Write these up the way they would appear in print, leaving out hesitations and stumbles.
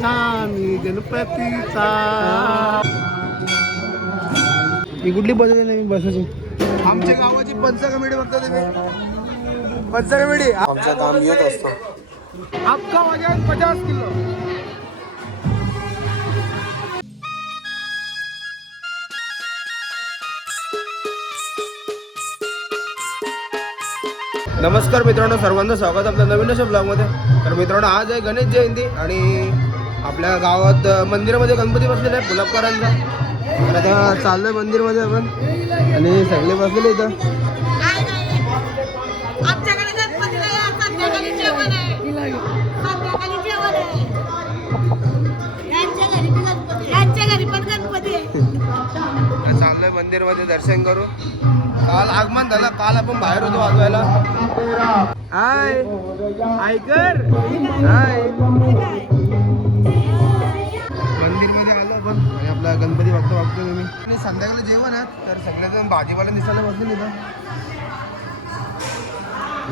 धामी गणपतीचा. ही कुठली बदल नाही मी बसायची. आमच्या गावाची पंच कमिटी बघता तुम्ही. पंच कमिटी आमचा काम येत असतो. आपका वजन 50 किलो. नमस्कार मित्रांनो, सर्वांचं स्वागत आपल्या नवीन अशा ब्लॉगमध्ये. तर मित्रांनो, आज आहे गणेश जयंती आणि आपल्या गावात मंदिरामध्ये गणपती बसलेला आहे गुलाबकरांचा. तर आता चाललोय मंदिरमध्ये आपण आणि सगळे बसलेले इथं. चाललोय मंदिरमध्ये दर्शन करू. काल आगमन झालं, काल आपण बाहेर होतो वाजवायला. हाय आयकर, हाय. मंदिरमध्ये आलो आपण आणि आपला गणपती बघतो तुम्ही. आणि संध्याकाळी जेवण आहे, तर सगळेजण भाजीपाला दिसायला बसले तिथं.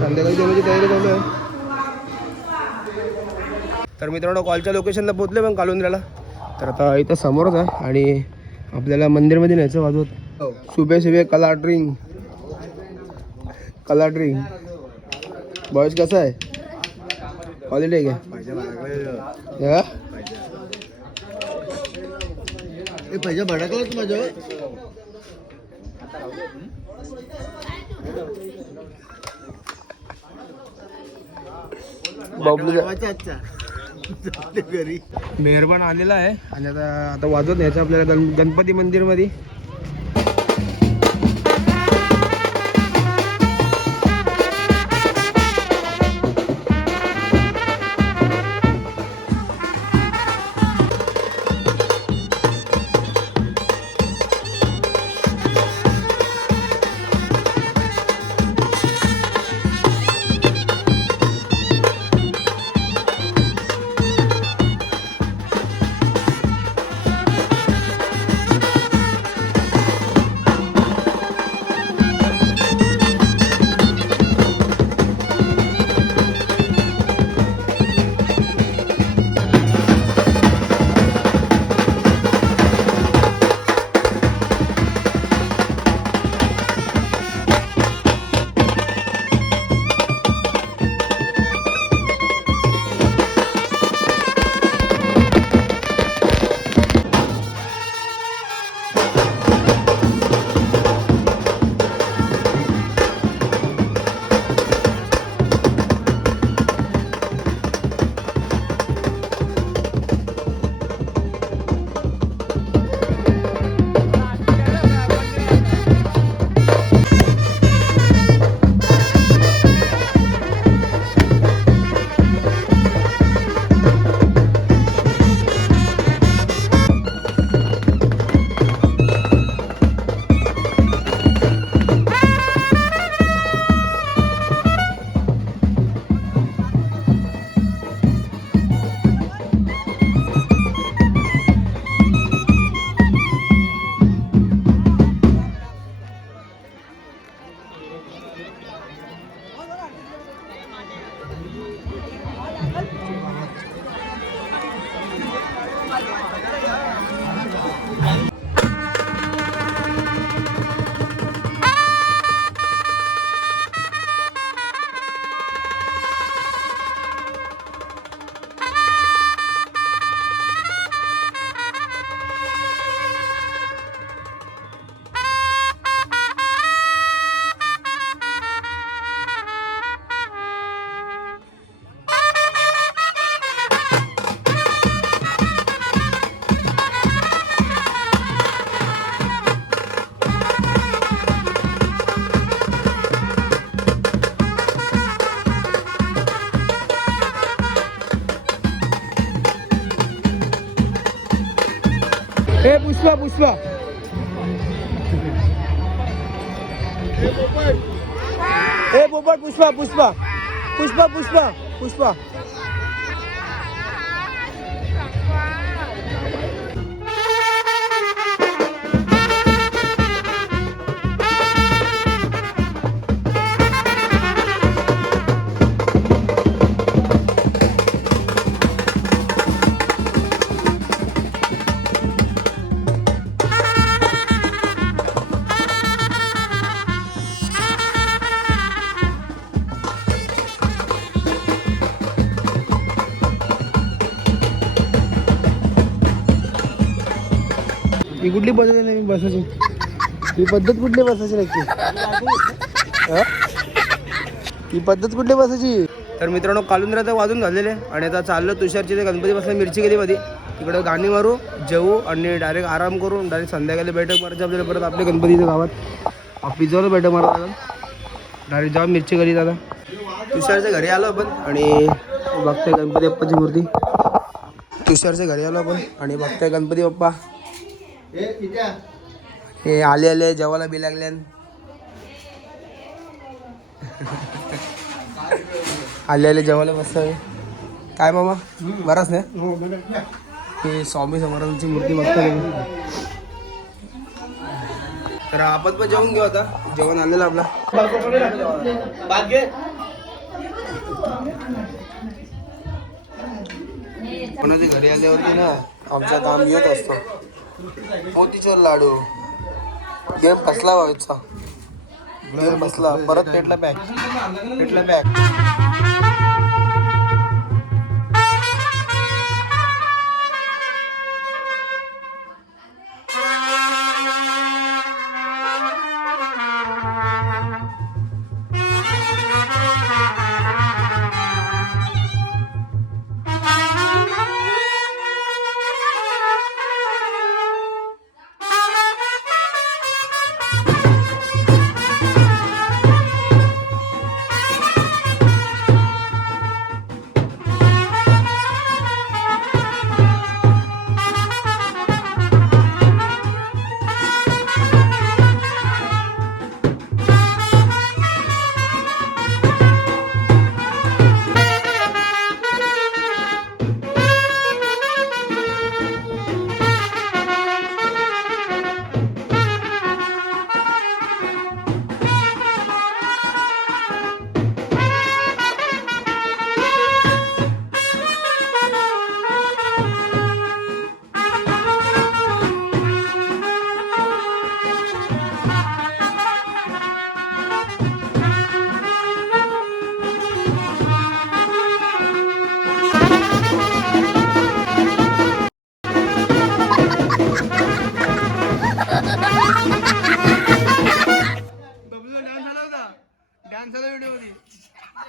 संध्याकाळी जेवणाची तयारी चालू आहे. तर मित्रांनो, कॉलच्या लोकेशनला पोहोचले पण कालुंद्र्याला. तर आता इथं समोरच आहे आणि आपल्याला मंदिरमध्ये न्यायचं वाजवत. सुबह कला ड्रिंक, कला ड्रिंक. बॉयज कसं आहे, हॉलिडे काय पैसा भडकलाच माझं. घरी मेहरबान आलेला आहे आणि आता वाजवत न्यायचं आपल्याला गणपती मंदिरमध्ये. ए पुष्पा पुष्पा ए पोपट पुष्पा पुष्पा पुष्पा पुष्पा पुष्पा. ही कुठली पद्धत आहे नवीन बसायची? ही पद्धत कुठली बसायची नक्की? हा? ही पद्धत कुठली बसायची? तर मित्रांनो कालुंद्राचं वाजून झालेले आणि आता चाललं तुषारची ते गणपती बसला मिरची कधीमध्ये तिकडं गाणी मारू जेवू आणि डायरेक्ट आराम करून डायरेक्ट संध्याकाळी बैठक मारायची आपल्याला परत आपल्या गणपतीच्या गावात पिझ्झावर बैठक मारायला लागेल. डायरेक्ट जाऊन मिरची कधी दादा तुषारच्या घरी आलो आपण आणि बघतोय गणपती बाप्पाची मूर्ती. तुषारच्या घरी आलो आपण आणि बघतोय गणपती बाप्पा हे आले जेवायला बी लागले आले जेवायला मस्त काय मामा बराच नाही हे स्वामी समर्थांची मूर्ती बघतोय. तर आपण पण जेवण घेऊ आता जेवण आलेलं आपला कोणाच्या घरी आल्यावरती ना आमचा काम येत असतो. मोतीचूर लाडू गेम फसला व्हायचा गेम फसला परत पेटला बॅग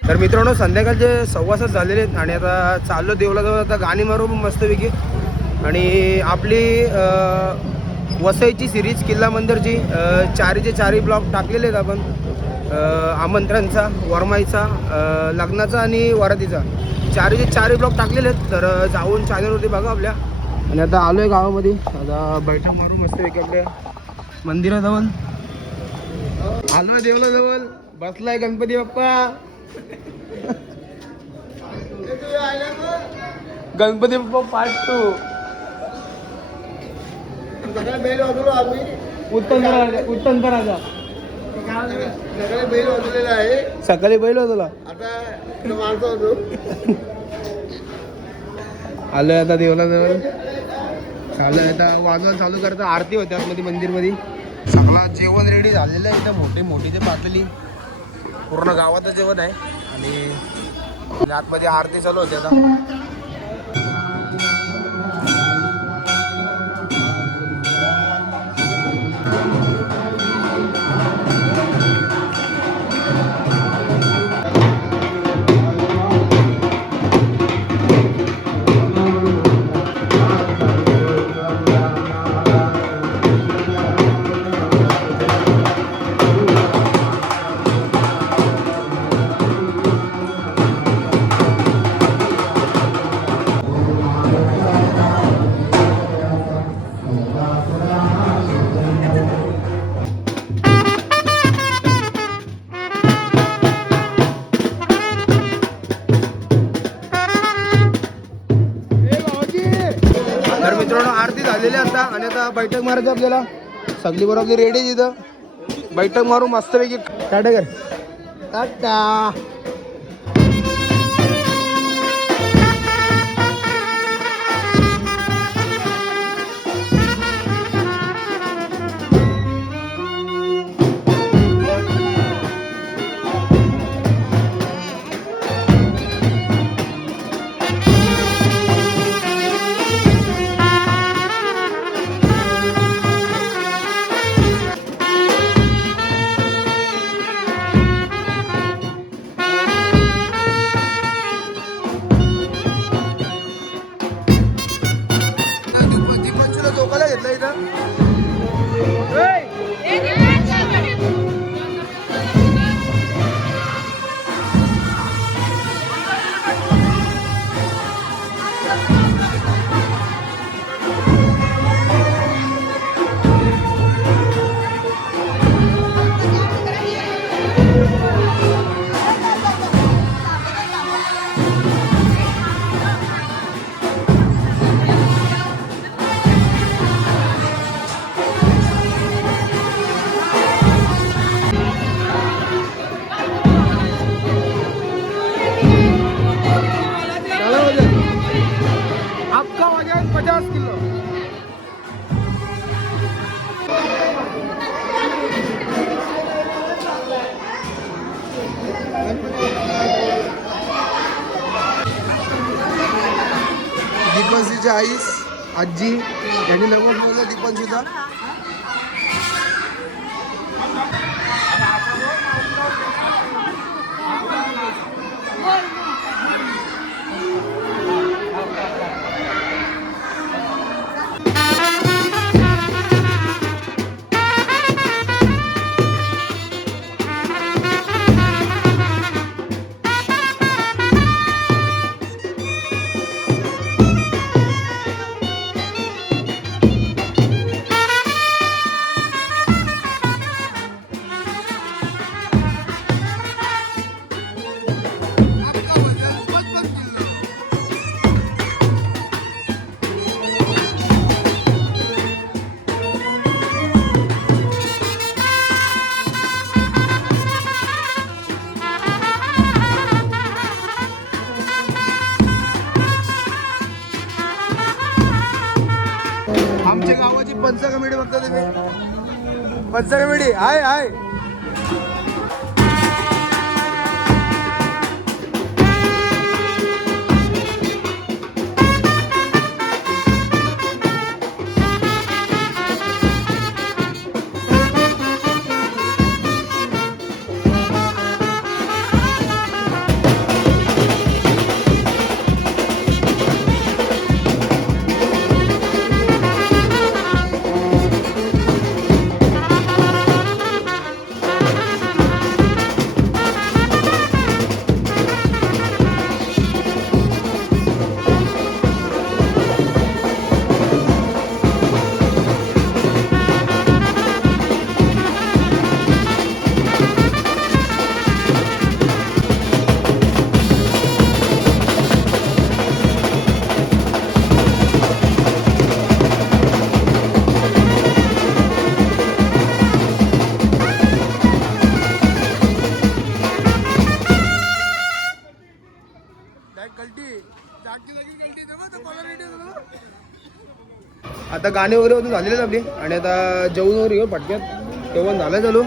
तर मित्रांनो संध्याकाळचे 7:15 झालेले आहेत आणि आता चाललो देवला जाऊ आता गाणी मारू मस्तपैकी आणि आपली वसईची सिरीज किल्ला मंदिरची 4चे 4 ब्लॉग टाकलेले आहेत आपण आमंत्रणचा वरमाईचा लग्नाचा आणि वरातीचा 4चे 4 ब्लॉग टाकलेले आहेत. तर जाऊन चॅनलवरती बघा आपल्या आणि आता आलो आहे गावामध्ये आता बैठक मारू मस्तपैकी आपल्या मंदिराजवळ आलो आहे देवला जवळ बसलाय गणपती बाप्पा गणपती बाप्पा पार्ट 2 उत्तम राजा बैल वाजवलेला आहे सकाळी बैल वाजवला आता माणसं होतो आलोय आता देवला जवळ चालू आता वाजवायला चालू करता आरती होते आतमध्ये मंदिरमध्ये सगळा जेवण रेडी झालेलं आहे इथं मोठी ते पाटलेली पूर्ण गावातच जेवण आहे आणि आतमध्ये आरती चालू होते आता आरती झालेली आता आणि आता बैठक मारायची आपल्याला सगळी बरोबर आपली रेडी तिथं बैठक मारू मस्तपैकी टाटा कर टाटा दीपनशीच्या आईस आजी यांनी नवस बोललं दीपनशीचा. आमच्या गावाची पंच कमिटी बघता तुम्ही. पंच कमिटी आहे. आता गाणे वगैरे होते झालेलेच आपली आणि आता जेवण वगैरे घेऊ पटक्यात. जेवण झालं चालू.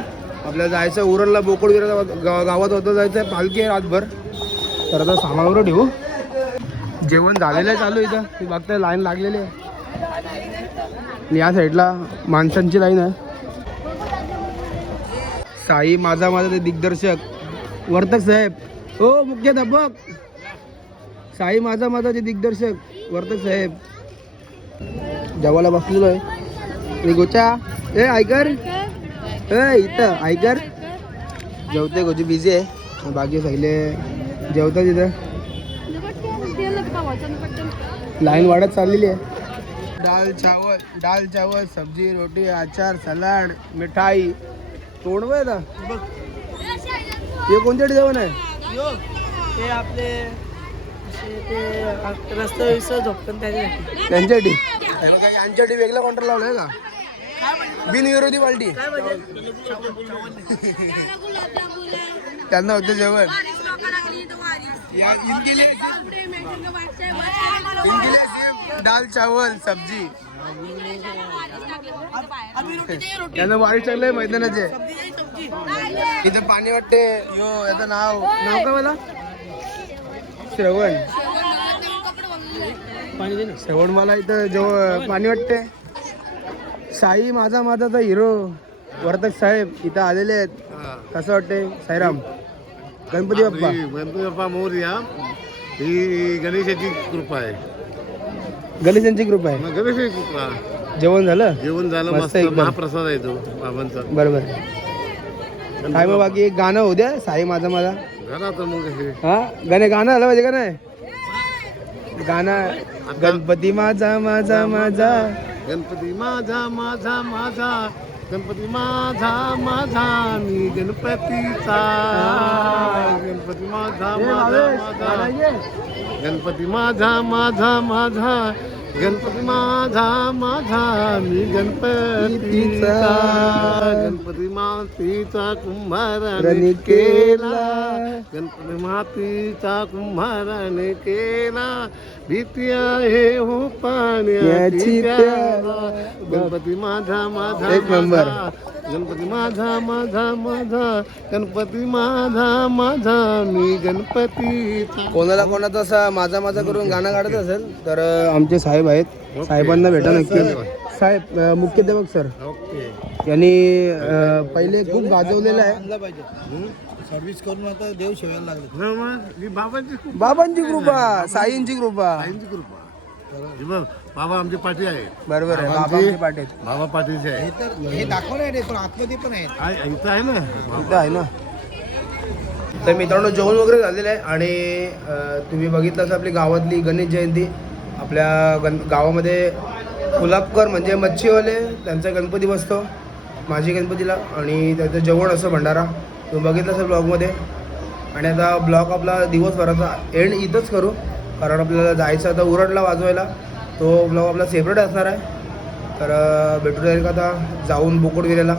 आपल्याला जायचं उरणला बोकड गावात होतं जायचं आहे. पालखी आहे रातभर. तर आता सामान वगैरे ठेवू. जेवण झालेलं आहे चालू इथं. ती बघताय लाईन लागलेली आहे. या साईडला माणसांची लाईन आहे. साई माझा ते दिग्दर्शक वर्तक साहेब. हो मुख्याध्यापक साई माझा ते दिग्दर्शक वर्तक साहेब जेवायला बसलेलो आहे. गोचा ऐकर इथं ऐकर जेवते. गोची बिझी आहे. बाकी सगळे जेवतात इथं. लाईन वाढत चाललेली आहे. दाल चावल सब्जी रोटी अचार सलाड मिठाई. तोंड बघ आता. हे कोणत्या जेवण आहे? हे आपले रस्ता झोपतात त्यांच्यासाठी. यांच्यासाठी वेगळा काउंटर लावलाय का? बिनविरोधी पार्टी. त्यांना होते जेवण. दाल चावल सब्जी. त्यांना वारी चाललंय मैदानाचे. इथं पाणी वाटते. यो याचं नाव काय मला? श्रवण. श्रवण मला इथं जेव्हा पाणी वाटते. साई माझाचा हिरो वर्तक साहेब इथं आलेले आहेत. कसं वाटते साईराम? गणपती बाप्पा मोरया. ही गणेशाची कृपा आहे. गणेशांची कृपा आहे. गणेशाची कृपा. जेवण झालं मस्त. महाप्रसाद आहे तो बाबांचा. बरोबर. काय मग बाकी एक गाणं होऊ द्या. साई माझा गाणं तर मग हा गाणं आलं पाहिजे का नाही? गाणं गणपती माझा गणपती माझा गणपती माझा मी गणपतीचा. गणपती माझा गणपती माझा गणपती माझा मी गणपतीचा. गणपती मातीचा कुंभाराने केला. गणपती मातीचा कुंभाराने केला. भीती आहे हो पाण्याची त्याला. गणपती माझा एक नंबर. गणपती माझा माझा माझा गणपती माझा माझा मी गणपती. कोणाला कोणाचा असा माझा माझा करून गाणं काढत असेल तर आमचे साहेब आहेत, साहेबांना भेटा नक्की. साहेब मुख्याध्यापक सर ओके. यांनी पहिले खूप गाजवलेलं आहे. सर्व्हिस करून आता देव शेवायला लागले. बाबांची खूप बाबांची कृपा, साईंची कृपा. आईंची कृपा. हे बघ, बाबा आमचे पाठी आहे. बरोबर आहे, बाबांची- बाबांची पाटील बाबा पाठीचे आहे. हे दाखवणार आहे पण आतमध्ये पण आहे. इथं आहे ना. इथं आहे ना. तर मित्रांनो जेवण वगैरे झालेलं आहे आणि तुम्ही बघितलं तर आपली गावातली गणेश जयंती आपल्या गावामध्ये कुलाबकर म्हणजे मच्छीवाले त्यांचा गणपती बसतो माझी गणपतीला आणि त्याचं जेवण असं भंडारा तुम्ही बघितलं असेल ब्लॉगमध्ये. आणि आता ब्लॉग आपला दिवसभराचा एंड इथंच करू कारण आपल्याला जायचं आता उरडला वाजवायला. तो ब्लॉग आपला सेपरेट असणार आहे. तर भेटूया आता जाऊन बोकडगिरीला.